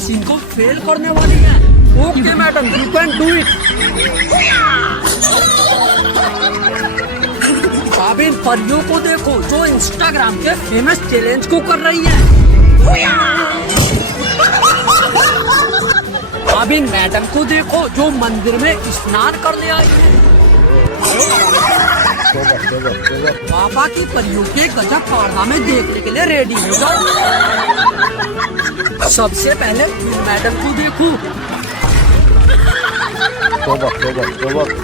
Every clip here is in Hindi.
मशीन को फेल करने वाली है। Okay madam, you can do it. अब इन परियों को देखो जो इंस्टाग्राम के फेमस चैलेंज को कर रही है। अब इन मैडम को देखो जो मंदिर में स्नान करने आई है। पापा की परियों के गजब कारनामे देखने के लिए रेडी हो जाओ। सबसे पहले इन मैडम को देखो।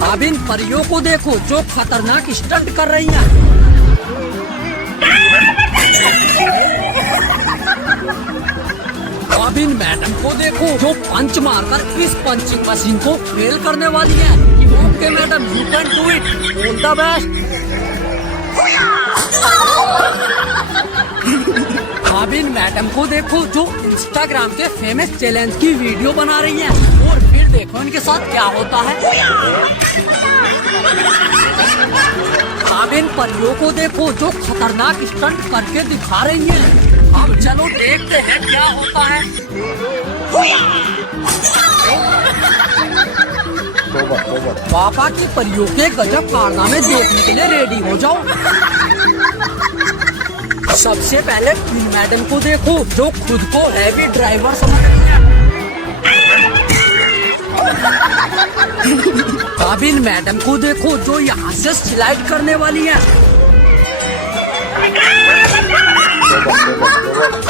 अब इन परियों को देखो जो खतरनाक स्टंट कर रही हैं। अब इन मैडम को देखो जो पंच मारकर इस पंचिंग मशीन को फेल करने वाली है। Okay madam, you can do it. All the best. अब इन मैडम को देखो जो इंस्टाग्राम के फेमस चैलेंज की वीडियो बना रही हैं। और फिर देखो इनके साथ क्या होता है। अब इन परियों को देखो जो खतरनाक स्टंट करके दिखा रही हैं। अब चलो देखते हैं क्या होता है। पापा की परियों के गजब कारनामे देखने के लिए रेडी हो जाओ। सबसे पहले इन मैडम को देखो जो खुद को हैवी ड्राइवर समझ रही है। अब इन मैडम को देखो जो यहाँ से स्लाइड करने वाली है।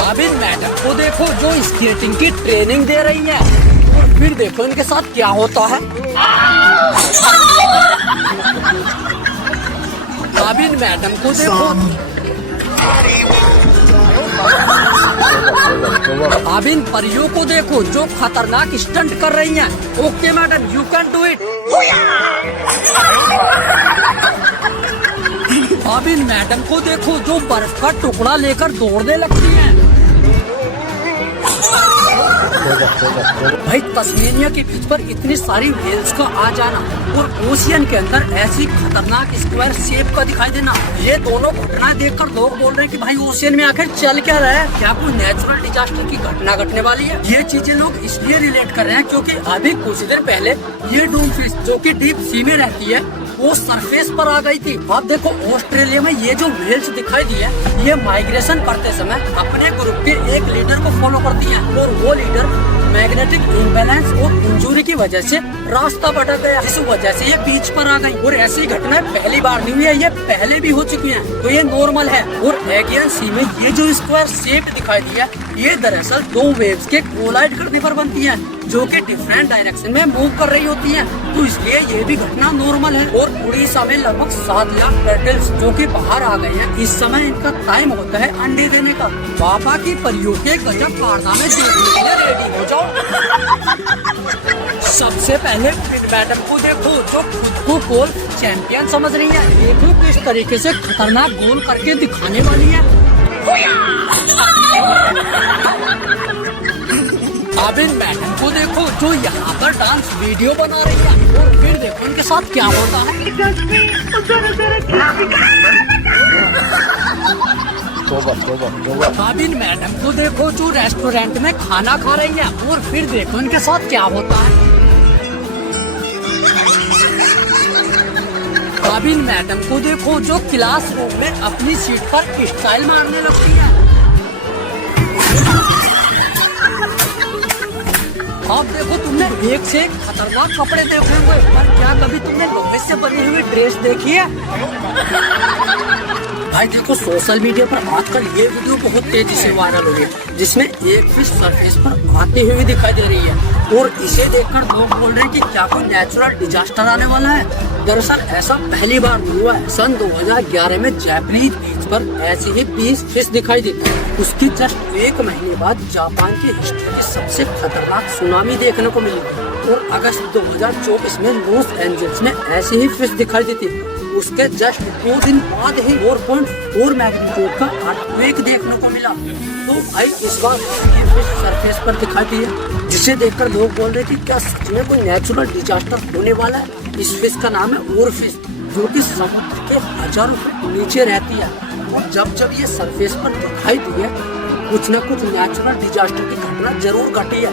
अब इन मैडम को देखो जो स्केटिंग की ट्रेनिंग दे रही है। और फिर देखो इनके साथ क्या होता है। अब इन मैडम को देखो। अब इन परियों को देखो जो खतरनाक स्टंट कर रही हैं। Okay madam, you can do it. अब इन मैडम को देखो जो बर्फ का टुकड़ा लेकर दौड़ने लगती हैं। भाई तस्मेनिया के बीच पर इतनी सारी व्हेल्स का आ जाना और ओशियन के अंदर ऐसी खतरनाक स्क्वायर शेप का दिखाई देना, ये दोनों घटना देखकर लोग बोल रहे हैं कि भाई ओशियन में आखिर चल क्या रहा है, क्या कोई नेचुरल डिजास्टर की घटना घटने वाली है। ये चीजें लोग इसलिए रिलेट कर रहे हैं क्योंकि अभी कुछ दिन पहले ये डूम फिश जो कि डीप सी में रहती है वो सरफेस पर आ गई थी। अब देखो ऑस्ट्रेलिया में ये जो व्हेल्स दिखाई दी है ये माइग्रेशन करते समय अपने ग्रुप के एक लीडर को फॉलो करती है और वो लीडर मैग्नेटिक इम्बैलेंस और इंजरी की वजह से रास्ता भटक गया, इस वजह से ये बीच पर आ गई। और ऐसी घटना पहली बार नहीं हुई है, ये पहले भी हो चुकी है, तो ये नॉर्मल है। और एगियन सी में ये जो स्क्वायर शेप दिखाई दी है ये दरअसल दो वेव्स के कोलाइड करने पर बनती है जो कि डिफरेंट डायरेक्शन में मूव कर रही होती हैं, तो इसलिए ये भी घटना नॉर्मल है। और उड़ीसा में लगभग 7 लाख टर्टल्स जो कि बाहर आ गए हैं, इस समय इनका टाइम होता है अंडे देने का। पापा की परियों के गजब कारनामे देखने के लिए रेडी हो जाओ। सबसे पहले मैडम को देखो जो खुद को गोल्फ चैंपियन समझ रही है। देखो किस तरीके से खतरनाक गोल करके दिखाने वाली है। अब इन मैडम को देखो जो यहाँ पर डांस वीडियो बना रही है। और फिर देखो इनके साथ क्या होता है। अब इन मैडम को देखो जो रेस्टोरेंट में खाना खा रही है। और फिर देखो इनके साथ क्या होता है। अब इन मैडम को देखो जो क्लासरूम में अपनी सीट पर स्टाइल मारने लगती है। अब देखो तुमने एक से एक खतरनाक कपड़े देखे हुए, पर क्या कभी तुमने लोहे से बनी हुई ड्रेस देखी है? भाई देखो सोशल मीडिया पर आजकल ये वीडियो बहुत तेजी से वायरल हो रही है जिसमें एक फिश सरफेस पर आती हुई दिखाई दे रही है और इसे देखकर लोग बोल रहे हैं कि क्या कोई नेचुरल डिजास्टर आने वाला है। दरअसल ऐसा पहली बार हुआ है। सन 2011 में जापानीज बीच पर ऐसी ही 20 फिश दिखाई दी। उसकी जस्ट 1 महीने बाद जापान की हिस्ट्री की सबसे खतरनाक सुनामी देखने को मिली और अगस्त 2024 में लॉस एंजल्स में ऐसी ही फिश दिखाई दी थी। उसके जस्ट 2 दिन बाद ही 4.4 मैग्नीट्यूड का अर्थक्वेक देखने को मिला। तो भाई इस बार ये फिश सरफेस पर दिखाई दी है जिसे देखकर लोग बोल रहे थे क्या सच में कोई नेचुरल डिजास्टर होने वाला है। इस फिश का नाम है ओर फिश जो कि समुद्र के हजारों फीट नीचे रहती है और जब जब ये सरफेस पर दिखाई दी है कुछ न कुछ नेचुरल डिजास्टर की घटना जरूर घटी है।